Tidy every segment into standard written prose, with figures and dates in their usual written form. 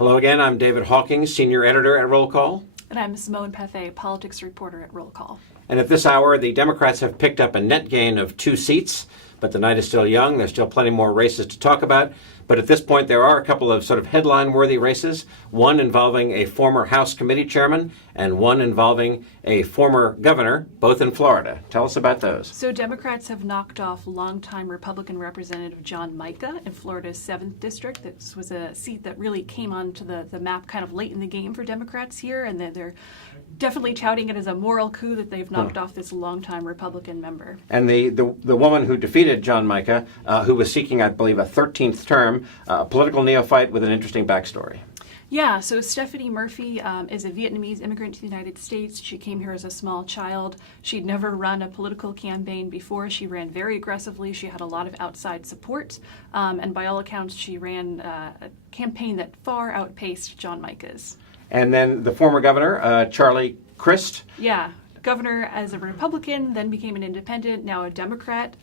Hello again, I'm David Hawkings, Senior Editor at Roll Call. And I'm Simone Pathé, Politics Reporter at Roll Call. And at this hour, the Democrats have picked up a net gain of 2 seats, but the night is still young. There's still plenty more races to talk about. But at this point, there are a couple of sort of headline-worthy races, one involving a former House committee chairman and one involving a former governor, both in Florida. Tell us about those. So Democrats have knocked off longtime Republican Representative John Mica in Florida's 7th District. This was a seat that really came onto the map kind of late in the game for Democrats here, and they're definitely touting it as a moral coup that they've knocked off this longtime Republican member. And the woman who defeated John Mica, who was seeking, I believe, a 13th term, a political neophyte with an interesting backstory. Yeah, so Stephanie Murphy is a Vietnamese immigrant to the United States. She came here as a small child. She'd never run a political campaign before. She ran very aggressively. She had a lot of outside support. And by all accounts, she ran a campaign that far outpaced John Mica's. And then the former governor, Charlie Crist. Yeah, governor as a Republican, then became an independent, now a Democrat,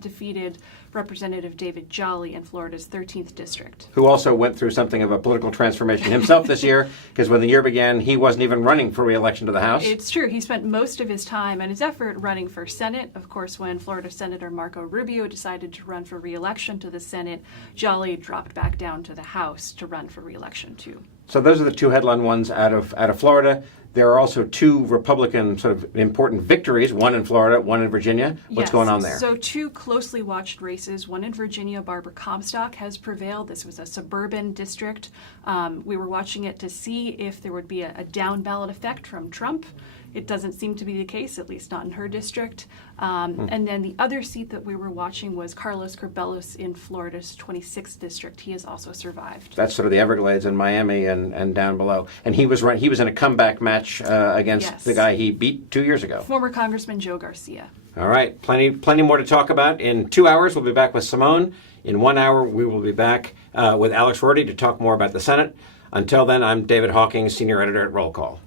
defeated Representative David Jolly in Florida's 13th District. Who also went through something of a political transformation himself this year, because when the year began, he wasn't even running for re-election to the House. It's true. He spent most of his time and his effort running for Senate. Of course, when Florida Senator Marco Rubio decided to run for re-election to the Senate, Jolly dropped back down to the House to run for re-election too. So those are the two headline ones out of Florida. There are also 2 Republican sort of important victories, one in Florida, one in Virginia. What's going on there? So 2 closely watched races. One in Virginia, Barbara Comstock has prevailed. This was a suburban district. We were watching it to see if there would be a down ballot effect from Trump. It doesn't seem to be the case, at least not in her district. And then the other seat that we were watching was Carlos Corbelos in Florida's 26th district. He has also survived. That's sort of the Everglades in Miami and down below. And he was in a comeback match against the guy he beat 2 years ago. Former Congressman Joe Garcia. All right, plenty more to talk about. In 2 hours, we'll be back with Simone. In 1 hour, we will be back with Alex Roarty to talk more about the Senate. Until then, I'm David Hawkins, Senior Editor at Roll Call.